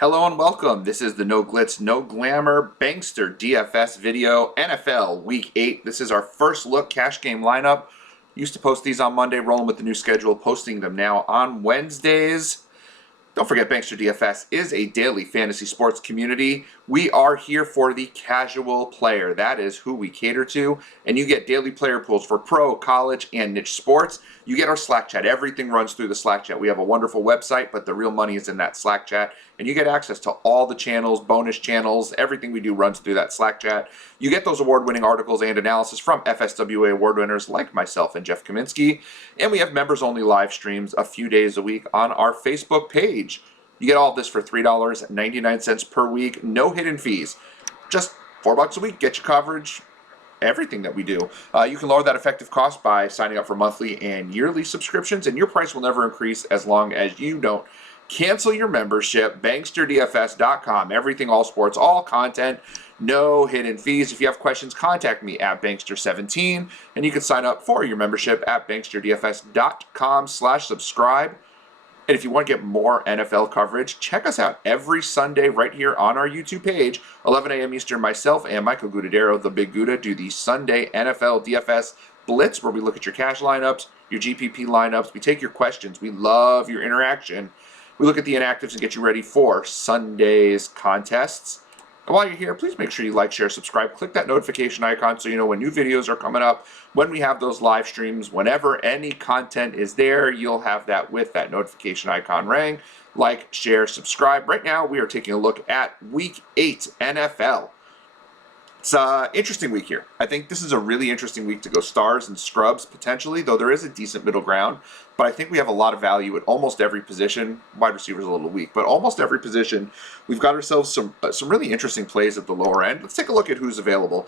Hello and welcome. This is the No Glitz, No Glamour Bankster DFS video, NFL Week 8. This is our first look cash game lineup. Used to post these on Monday, rolling with the new schedule, posting them now on Wednesdays. Don't forget, Bankster DFS is a daily fantasy sports community. We are here for the casual player. That is who we cater to. And you get daily player pools for pro, college, and niche sports. You get our Slack chat. Everything runs through the Slack chat. We have a wonderful website, but the real money is in that Slack chat. And you get access to all the channels, bonus channels. Everything we do runs through that Slack chat. You get those award-winning articles and analysis from FSWA award winners like myself and Jeff Kaminsky. And we have members-only live streams a few days a week on our Facebook page. You get all of this for $3.99 per week, no hidden fees. Just $4 a week, get your coverage, everything that we do. You can lower that effective cost by signing up for monthly and yearly subscriptions, and your price will never increase as long as you don't cancel your membership. BanksterDFS.com. Everything, all sports, all content, no hidden fees. If you have questions, contact me at Bankster17, and you can sign up for your membership at BanksterDFS.com/subscribe. And if you want to get more NFL coverage, check us out every Sunday right here on our YouTube page, 11 a.m. Eastern. Myself and Michael Gudadero, the Big Gouda, do the Sunday NFL DFS Blitz, where we look at your cash lineups, your GPP lineups. We take your questions. We love your interaction. We look at the inactives and get you ready for Sunday's contests. And while you're here, please make sure you like, share, subscribe. Click that notification icon so you know when new videos are coming up, when we have those live streams, whenever any content is there, you'll have that with that notification icon ring. Like, share, subscribe. Right now, we are taking a look at Week 8 NFL. It's an interesting week here. I think this is a really interesting week to go stars and scrubs, potentially, though there is a decent middle ground. But I think we have a lot of value at almost every position. Wide receiver's a little weak, but almost every position. We've got ourselves some really interesting plays at the lower end. Let's take a look at who's available.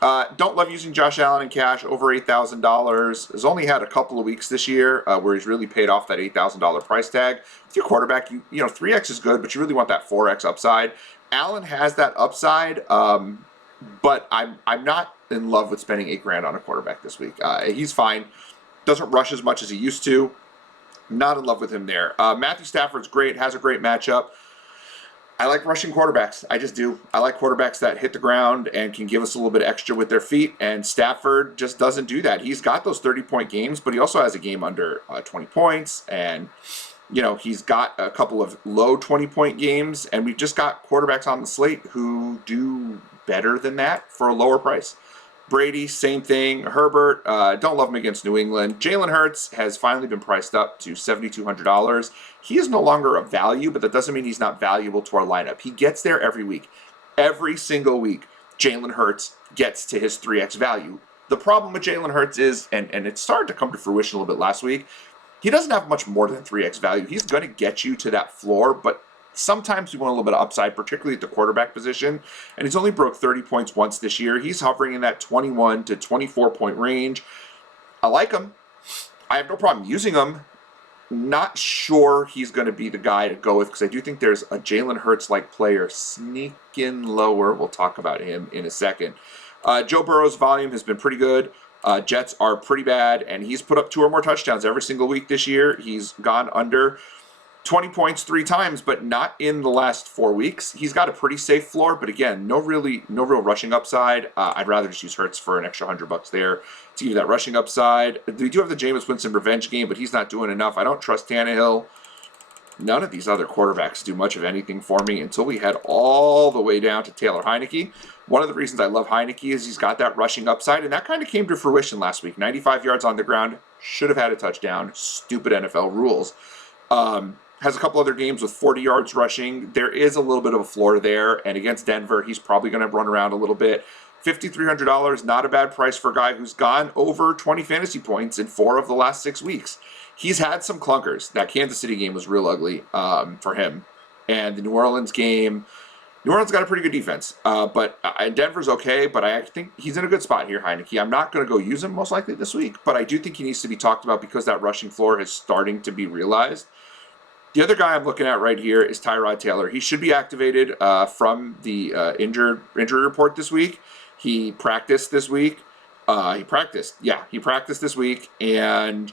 Don't love using Josh Allen in cash, over $8,000. Has only had a couple of weeks this year where he's really paid off that $8,000 price tag. With your quarterback, you know 3x is good, but you really want that 4x upside. Allen has that upside. But I'm not in love with spending $8,000 on a quarterback this week. He's fine. Doesn't rush as much as he used to. Not in love with him there. Matthew Stafford's great. Has a great matchup. I like rushing quarterbacks. I just do. I like quarterbacks that hit the ground and can give us a little bit extra with their feet. And Stafford just doesn't do that. He's got those 30-point games, but he also has a game under 20 points. And you know, he's got a couple of low 20-point games. And we've just got quarterbacks on the slate who do better than that for a lower price. Brady, same thing. Herbert, don't love him against New England. Jalen Hurts has finally been priced up to $7,200. He is no longer a value, but that doesn't mean he's not valuable to our lineup. He gets there every week. Every single week, Jalen Hurts gets to his 3x value. The problem with Jalen Hurts is, and it started to come to fruition a little bit last week, he doesn't have much more than 3x value. He's going to get you to that floor, but sometimes we want a little bit of upside, particularly at the quarterback position. And he's only broke 30 points once this year. He's hovering in that 21 to 24 point range. I like him. I have no problem using him. Not sure he's going to be the guy to go with because I do think there's a Jalen Hurts-like player sneaking lower. We'll talk about him in a second. Joe Burrow's volume has been pretty good. Jets are pretty bad, and he's put up 2 or more touchdowns every single week this year. He's gone under 20 points 3 times, but not in the last 4 weeks. He's got a pretty safe floor, but again, no real rushing upside. I'd rather just use Hurts for an extra $100 there to give you that rushing upside. We do have the Jameis Winston revenge game, but he's not doing enough. I don't trust Tannehill. None of these other quarterbacks do much of anything for me until we head all the way down to Taylor Heineke. One of the reasons I love Heineke is he's got that rushing upside, and that kind of came to fruition last week. 95 yards on the ground, should have had a touchdown. Stupid NFL rules. Has a couple other games with 40 yards rushing. There is a little bit of a floor there, and against Denver, he's probably going to run around a little bit. $5,300, not a bad price for a guy who's gone over 20 fantasy points in 4 of the last 6 weeks. He's had some clunkers. That Kansas City game was real ugly for him. And the New Orleans game, New Orleans got a pretty good defense. But Denver's okay, but I think he's in a good spot here, Heineke. I'm not going to go use him most likely this week, but I do think he needs to be talked about because that rushing floor is starting to be realized. The other guy I'm looking at right here is Tyrod Taylor. He should be activated from the injury report this week. He practiced this week. He practiced this week, and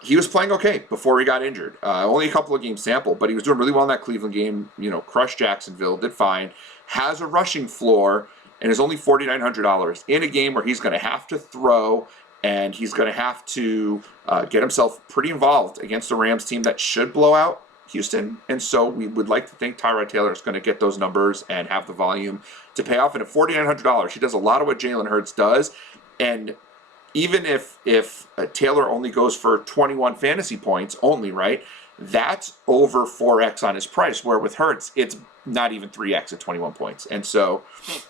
he was playing okay before he got injured. Only a couple of games sample, but he was doing really well in that Cleveland game. You know, crushed Jacksonville, did fine. Has a rushing floor, and is only $4,900 in a game where he's going to have to throw, and he's going to have to get himself pretty involved against the Rams team that should blow out Houston. And so we would like to think Tyrod Taylor is going to get those numbers and have the volume to pay off. And at $4,900, he does a lot of what Jalen Hurts does. And even if Taylor only goes for 21 fantasy points only, right, that's over 4x on his price, where with Hurts, it's not even 3x at 21 points. And so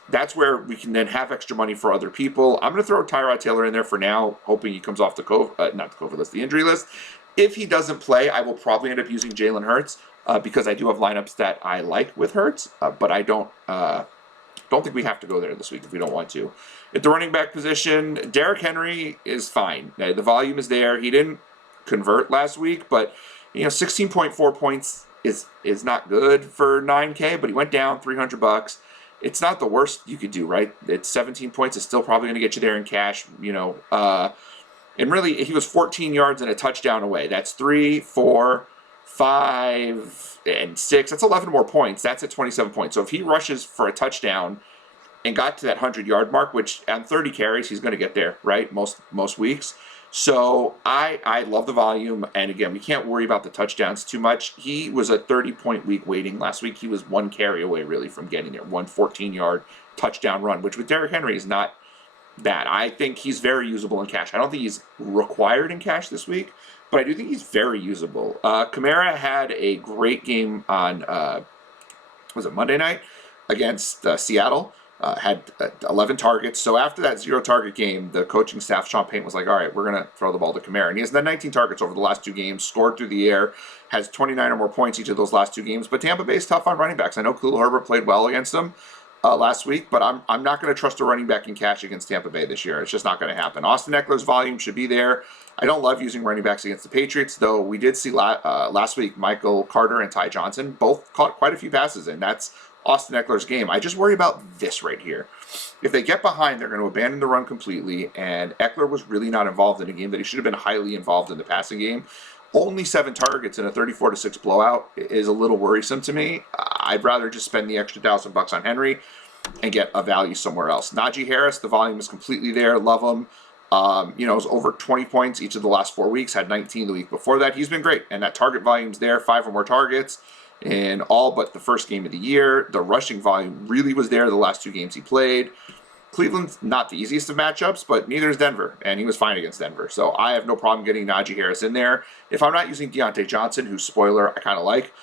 that's where we can then have extra money for other people. I'm going to throw Tyrod Taylor in there for now, hoping he comes off the COVID list, the injury list. If he doesn't play, I will probably end up using Jalen Hurts because I do have lineups that I like with Hurts, but I don't think we have to go there this week if we don't want to. At the running back position, Derrick Henry is fine. The volume is there. He didn't convert last week, but 16.4 points is not good for 9K, but he went down $300. It's not the worst you could do, right? It's 17 points is still probably going to get you there in cash, and really, he was 14 yards and a touchdown away. That's 3, 4, 5, and 6. That's 11 more points. That's at 27 points. So if he rushes for a touchdown and got to that 100-yard mark, which on 30 carries, he's going to get there, right? Most weeks. So I love the volume. And again, we can't worry about the touchdowns too much. He was a 30-point week waiting last week. He was one carry away, really, from getting there. 14-yard touchdown run, which with Derrick Henry is not bad. I think he's very usable in cash. I don't think he's required in cash this week, but I do think he's very usable. Kamara had a great game on, was it Monday night against Seattle? Had 11 targets. So after that 0-target game, the coaching staff, Sean Payton, was like, all right, we're going to throw the ball to Kamara. And he has 19 targets over the last 2 games, scored through the air, has 29 or more points each of those last 2 games. But Tampa Bay's tough on running backs. I know Khalil Herbert played well against them last week, but I'm not going to trust a running back in cash against Tampa Bay this year. It's just not going to happen. Austin Eckler's volume should be there. I don't love using running backs against the Patriots, though we did see last week Michael Carter and Ty Johnson both caught quite a few passes, and that's Austin Eckler's game. I just worry about this right here. If they get behind, they're going to abandon the run completely, and Eckler was really not involved in a game that he should have been highly involved in the passing game. Only 7 targets in a 34-6 blowout is a little worrisome to me. I'd rather just spend the extra $1,000 on Henry and get a value somewhere else. Najee Harris, the volume is completely there. Love him. It was over 20 points each of the last 4 weeks. Had 19 the week before that. He's been great, and that target volume's there. 5 or more targets in all but the first game of the year. The rushing volume really was there the last 2 games he played. Cleveland's not the easiest of matchups, but neither is Denver, and he was fine against Denver. So I have no problem getting Najee Harris in there. If I'm not using Deontay Johnson, who's spoiler I kind of like,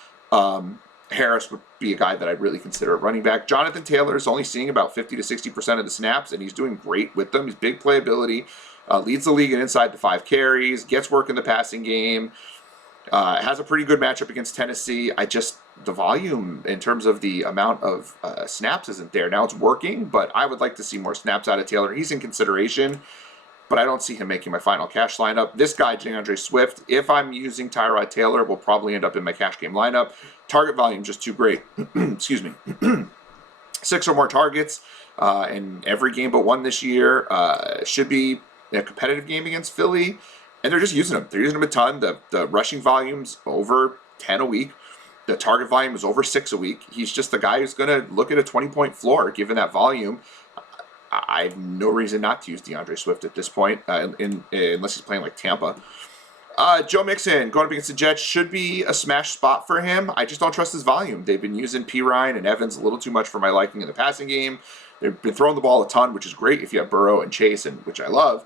Harris would be a guy that I'd really consider a running back. Jonathan Taylor is only seeing about 50 to 60% of the snaps, and he's doing great with them. He's big playability, leads the league in inside the 5 carries, gets work in the passing game, has a pretty good matchup against Tennessee. The volume in terms of the amount of snaps isn't there. Now it's working, but I would like to see more snaps out of Taylor. He's in consideration, but I don't see him making my final cash lineup. This guy, DeAndre Swift, if I'm using Tyrod Taylor, will probably end up in my cash game lineup. Target volume just too great. Excuse me. 6 or more targets in every game but 1 this year. Should be a competitive game against Philly, and they're just using him. They're using him a ton. The rushing volume's over 10 a week. The target volume is over 6 a week. He's just the guy who's going to look at a 20-point floor given that volume. I have no reason not to use DeAndre Swift at this point, unless he's playing like Tampa. Joe Mixon going up against the Jets should be a smash spot for him. I just don't trust his volume. They've been using Pirine and Evans a little too much for my liking in the passing game. They've been throwing the ball a ton, which is great if you have Burrow and Chase, and which I love.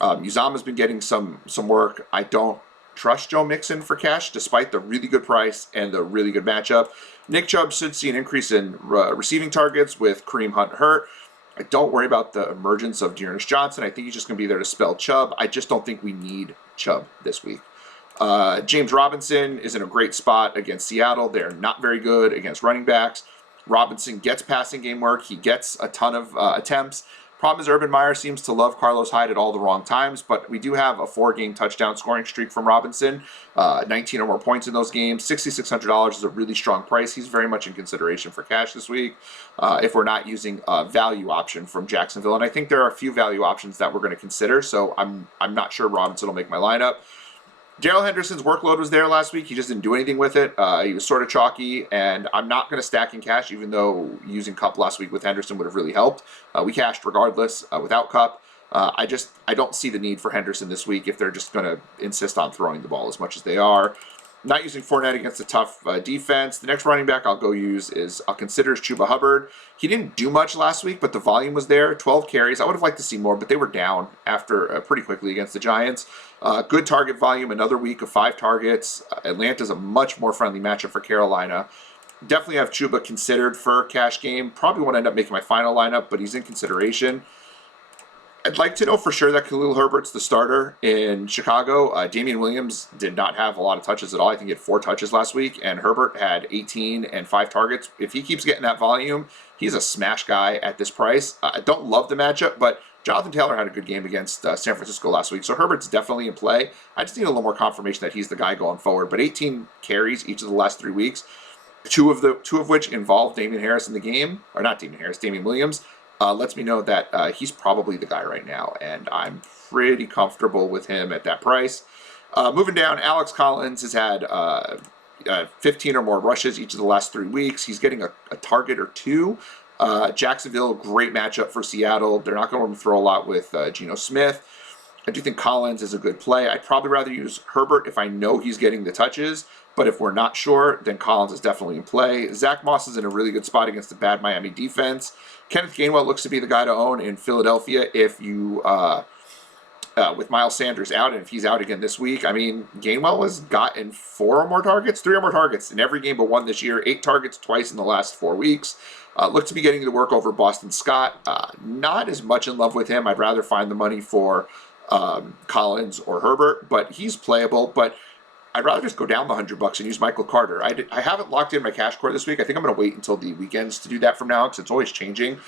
Uzama's been getting some work. I don't trust Joe Mixon for cash, despite the really good price and the really good matchup. Nick Chubb should see an increase in receiving targets with Kareem Hunt hurt. I don't worry about the emergence of Dearness Johnson. I think he's just going to be there to spell Chubb. I just don't think we need Chubb this week. James Robinson is in a great spot against Seattle. They're not very good against running backs. Robinson gets passing game work. He gets a ton of attempts. Problem is Urban Meyer seems to love Carlos Hyde at all the wrong times, but we do have a 4-game touchdown scoring streak from Robinson, 19 or more points in those games. $6,600 is a really strong price. He's very much in consideration for cash this week if we're not using a value option from Jacksonville. And I think there are a few value options that we're going to consider, so I'm not sure Robinson will make my lineup. Darrell Henderson's workload was there last week. He just didn't do anything with it. He was sort of chalky, and I'm not going to stack in cash, even though using Cup last week with Henderson would have really helped. We cashed regardless without Cup. I don't see the need for Henderson this week if they're just going to insist on throwing the ball as much as they are. Not using Fournette against a tough defense. The next running back I'll consider is Chuba Hubbard. He didn't do much last week, but the volume was there. 12 carries. I would have liked to see more, but they were down after pretty quickly against the Giants. Good target volume. Another week of 5 targets. Atlanta's a much more friendly matchup for Carolina. Definitely have Chuba considered for cash game. Probably won't end up making my final lineup, but he's in consideration. I'd like to know for sure that Khalil Herbert's the starter in Chicago. Damian Williams did not have a lot of touches at all. I think he had 4 touches last week, and Herbert had 18 and 5 targets. If he keeps getting that volume, he's a smash guy at this price. I don't love the matchup, but Jonathan Taylor had a good game against San Francisco last week, so Herbert's definitely in play. I just need a little more confirmation that he's the guy going forward. But 18 carries each of the last 3 weeks, two of which involved Damian Harris in the game, or not Damian Harris, Damian Williams. Lets me know that he's probably the guy right now, and I'm pretty comfortable with him at that price. Moving down, Alex Collins has had 15 or more rushes each of the last 3 weeks. He's getting a target or 2. Jacksonville, great matchup for Seattle. They're not going to throw a lot with Geno Smith. I do think Collins is a good play. I'd probably rather use Herbert if I know he's getting the touches, but if we're not sure, then Collins is definitely in play. Zach Moss is in a really good spot against the bad Miami defense. Kenneth Gainwell looks to be the guy to own in Philadelphia if you, with Miles Sanders out, and if he's out again this week. I mean, Gainwell has gotten 3 or more targets in every game but 1 this year, 8 targets twice in the last 4 weeks. Look to be getting the work over Boston Scott. Not as much in love with him. I'd rather find the money for Collins or Herbert, but he's playable. But I'd rather just go down the $100 and use Michael Carter. I haven't locked in my cash core this week. I think I'm going to wait until the weekends to do that from now because it's always changing.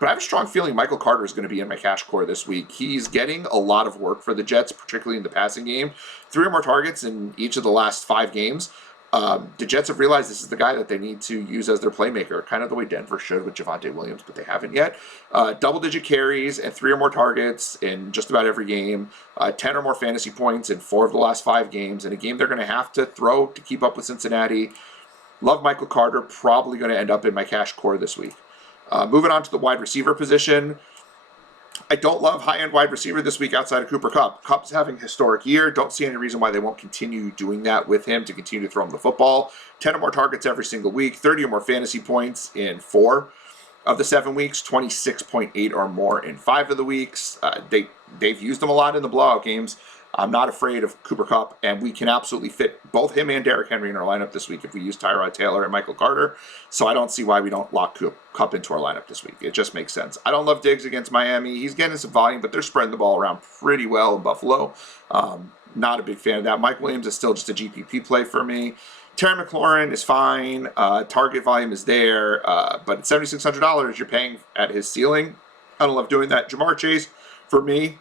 But I have a strong feeling Michael Carter is going to be in my cash core this week. He's getting a lot of work for the Jets, particularly in the passing game. 3 or more targets in each of the last 5 games. The Jets have realized this is the guy that they need to use as their playmaker, kind of the way Denver should with Javonte Williams, but they haven't yet. Double-digit carries and 3 or more targets in just about every game. 10 or more fantasy points in 4 of the last 5 games. In a game they're going to have to throw to keep up with Cincinnati. Love Michael Carter. Probably going to end up in my cash core this week. Moving on to the wide receiver position. I don't love high-end wide receiver this week outside of Cooper Kupp. Kupp's having a historic year. Don't see any reason why they won't continue doing that with him to continue to throw him the football. 10 or more targets every single week. 30 or more fantasy points in 4 of the 7 weeks. 26.8 or more in 5 of the weeks. They've used him a lot in the blowout games. I'm not afraid of Cooper Kupp, and we can absolutely fit both him and Derrick Henry in our lineup this week if we use Tyrod Taylor and Michael Carter. So I don't see why we don't lock Kupp into our lineup this week. It just makes sense. I don't love Diggs against Miami. He's getting some volume, but they're spreading the ball around pretty well in Buffalo. Not a big fan of that. Mike Williams is still just a GPP play for me. Terry McLaurin is fine. Target volume is there, but at $7,600, you're paying at his ceiling. I don't love doing that. Jamar Chase, for me,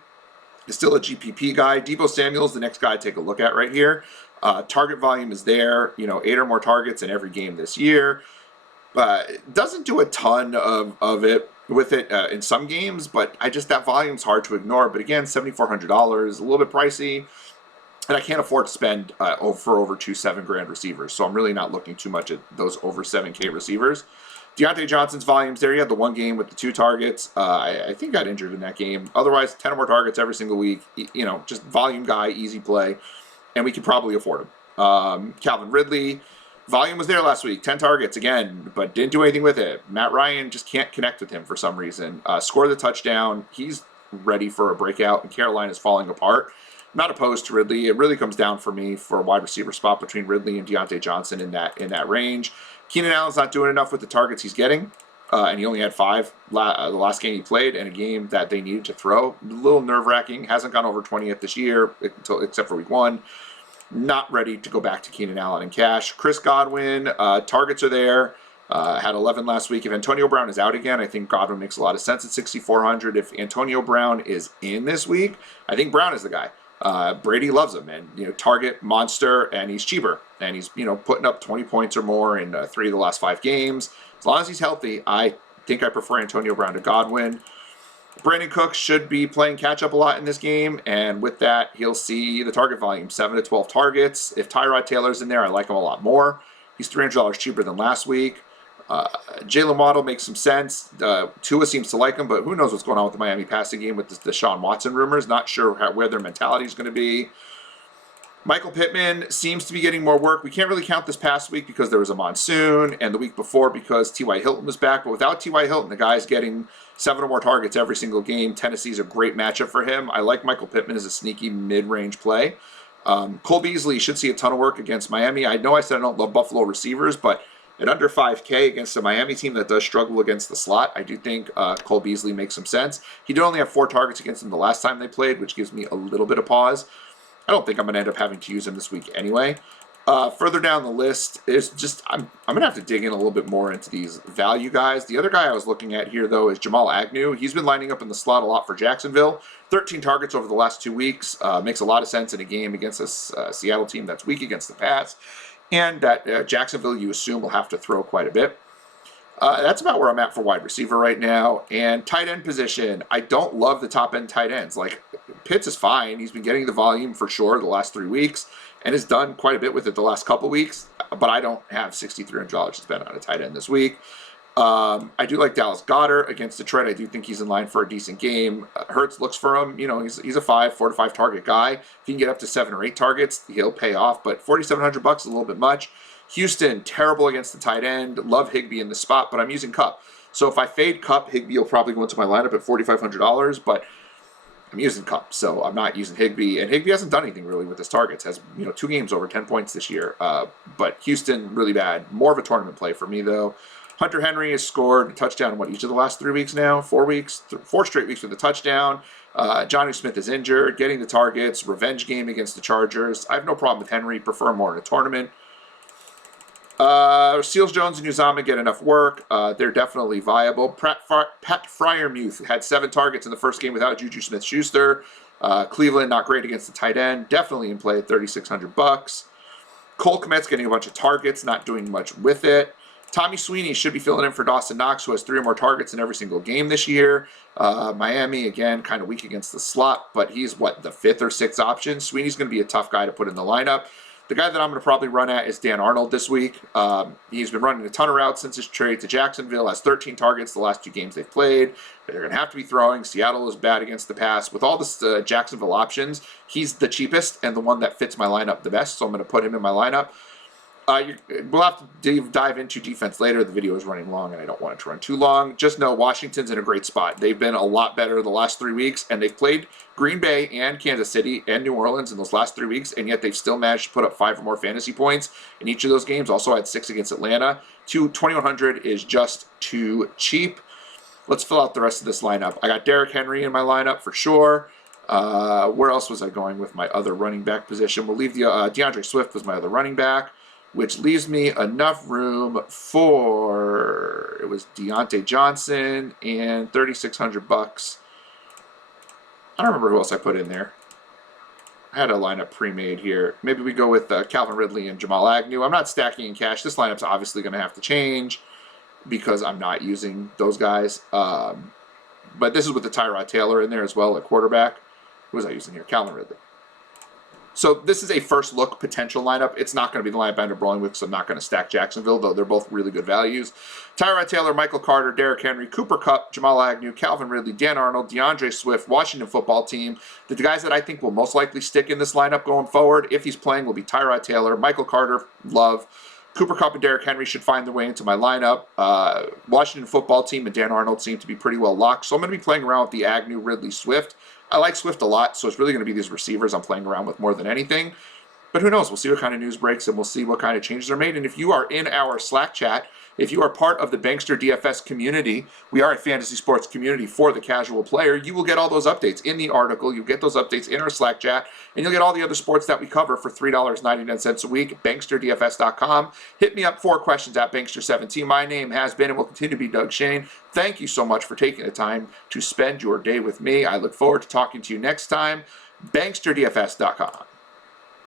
is still a GPP guy. Deebo Samuel's the next guy to take a look at right here. Target volume is there. 8 or more targets in every game this year. Doesn't do a ton of it with it in some games, but that volume's hard to ignore. But again, $7,400, a little bit pricey. And I can't afford to spend for over 2 7-grand receivers. So I'm really not looking too much at those over 7K receivers. Deontay Johnson's volume's there. He had the 1 game with the 2 targets. I think got injured in that game. Otherwise, 10 or more targets every single week. Just volume guy, easy play. And we can probably afford him. Calvin Ridley, volume was there last week. 10 targets again, but didn't do anything with it. Matt Ryan just can't connect with him for some reason. Scored the touchdown. He's ready for a breakout, and Carolina's falling apart. Not opposed to Ridley. It really comes down for me for a wide receiver spot between Ridley and Deontay Johnson in that range. Keenan Allen's not doing enough with the targets he's getting, and he only had 5 the last game he played, and a game that they needed to throw. A little nerve-wracking. Hasn't gone over 20 yet this year, except for week 1. Not ready to go back to Keenan Allen in cash. Chris Godwin, targets are there. Had 11 last week. If Antonio Brown is out again, I think Godwin makes a lot of sense at $6,400. If Antonio Brown is in this week, I think Brown is the guy. Brady loves him, and target monster, and he's cheaper, and he's putting up 20 points or more in 3 of the last 5 games. As long as he's healthy, I think I prefer Antonio Brown to Godwin. Brandon Cooks should be playing catch-up a lot in this game, and with that, he'll see the target volume, 7 to 12 targets. If Tyrod Taylor's in there, I like him a lot more. He's $300 cheaper than last week. Jalen Waddle makes some sense. Tua seems to like him, but who knows what's going on with the Miami passing game with the Deshaun Watson rumors. Not sure where their mentality is going to be. Michael Pittman seems to be getting more work. We can't really count this past week because there was a monsoon, and the week before because T.Y. Hilton was back. But without T.Y. Hilton, the guy's getting 7 or more targets every single game. Tennessee's a great matchup for him. I like Michael Pittman as a sneaky mid-range play. Cole Beasley should see a ton of work against Miami. I know I said I don't love Buffalo receivers, but at under 5K against a Miami team that does struggle against the slot, I do think Cole Beasley makes some sense. He did only have 4 targets against them the last time they played, which gives me a little bit of pause. I don't think I'm going to end up having to use him this week anyway. Further down the list is just, I'm going to have to dig in a little bit more into these value guys. The other guy I was looking at here, though, is Jamal Agnew. He's been lining up in the slot a lot for Jacksonville. 13 targets over the last 2 weeks. Makes a lot of sense in a game against a Seattle team that's weak against the pass. And that Jacksonville, you assume, will have to throw quite a bit. That's about where I'm at for wide receiver right now. And tight end position, I don't love the top end tight ends. Like, Pitts is fine. He's been getting the volume for sure the last 3 weeks and has done quite a bit with it the last couple weeks. But I don't have $6,300 to spend on a tight end this week. I do like Dallas Goedert against Detroit. I do think he's in line for a decent game. Hurts looks for him. You know, he's a 4 to 5 target guy. If he can get up to 7 or 8 targets, he'll pay off. But $4,700 is a little bit much. Houston, terrible against the tight end. Love Higbee in the spot, but I'm using Kupp. So if I fade Kupp, Higbee will probably go into my lineup at $4,500, but I'm using Kupp, so I'm not using Higbee. And Higbee hasn't done anything really with his targets. Has 2 games over 10 points this year. But Houston, really bad. More of a tournament play for me, though. Hunter Henry has scored a touchdown in each of the last 3 weeks now? 4 weeks? 4 straight weeks with a touchdown. Jonnu Smith is injured, getting the targets. Revenge game against the Chargers. I have no problem with Henry. Prefer more in a tournament. Seals Jones and Uzama get enough work. They're definitely viable. Pat Freiermuth had 7 targets in the first game without Juju Smith-Schuster. Cleveland, not great against the tight end. Definitely in play at $3,600. Cole Kmet's getting a bunch of targets, not doing much with it. Tommy Sweeney should be filling in for Dawson Knox, who has 3 or more targets in every single game this year. Miami, again, kind of weak against the slot, but he's, the 5th or 6th option? Sweeney's going to be a tough guy to put in the lineup. The guy that I'm going to probably run at is Dan Arnold this week. He's been running a ton of routes since his trade to Jacksonville, has 13 targets the last 2 games they've played. They're going to have to be throwing. Seattle is bad against the pass. With all this Jacksonville options, he's the cheapest and the one that fits my lineup the best, so I'm going to put him in my lineup. We'll have to dive into defense later. The video is running long, and I don't want it to run too long. Just know Washington's in a great spot. They've been a lot better the last 3 weeks, and they've played Green Bay and Kansas City and New Orleans in those last 3 weeks, and yet they've still managed to put up 5 or more fantasy points in each of those games. Also had 6 against Atlanta. 2,100 is just too cheap. Let's fill out the rest of this lineup. I got Derrick Henry in my lineup for sure. Where else was I going with my other running back position? We'll leave the DeAndre Swift was my other running back, which leaves me enough room for, it was Deontay Johnson and $3,600. I don't remember who else I put in there. I had a lineup pre-made here. Maybe we go with Calvin Ridley and Jamal Agnew. I'm not stacking in cash. This lineup's obviously going to have to change because I'm not using those guys. But this is with the Tyrod Taylor in there as well at quarterback. Who was I using here? Calvin Ridley. So this is a first look potential lineup. It's not going to be the lineup I end up rolling with, because I'm not going to stack Jacksonville, though they're both really good values. Tyrod Taylor, Michael Carter, Derrick Henry, Cooper Kupp, Jamal Agnew, Calvin Ridley, Dan Arnold, DeAndre Swift, Washington football team. The guys that I think will most likely stick in this lineup going forward, if he's playing, will be Tyrod Taylor, Michael Carter, love. Cooper Kupp and Derrick Henry should find their way into my lineup. Washington football team and Dan Arnold seem to be pretty well locked, so I'm going to be playing around with the Agnew, Ridley, Swift. I like Swift a lot, so it's really going to be these receivers I'm playing around with more than anything. But who knows? We'll see what kind of news breaks, and we'll see what kind of changes are made. And if you are in our Slack chat, if you are part of the Bankster DFS community, we are a fantasy sports community for the casual player, you will get all those updates in the article. You'll get those updates in our Slack chat, and you'll get all the other sports that we cover for $3.99 a week at banksterdfs.com. Hit me up for questions at Bankster17. My name has been and will continue to be Doug Shane. Thank you so much for taking the time to spend your day with me. I look forward to talking to you next time. Banksterdfs.com.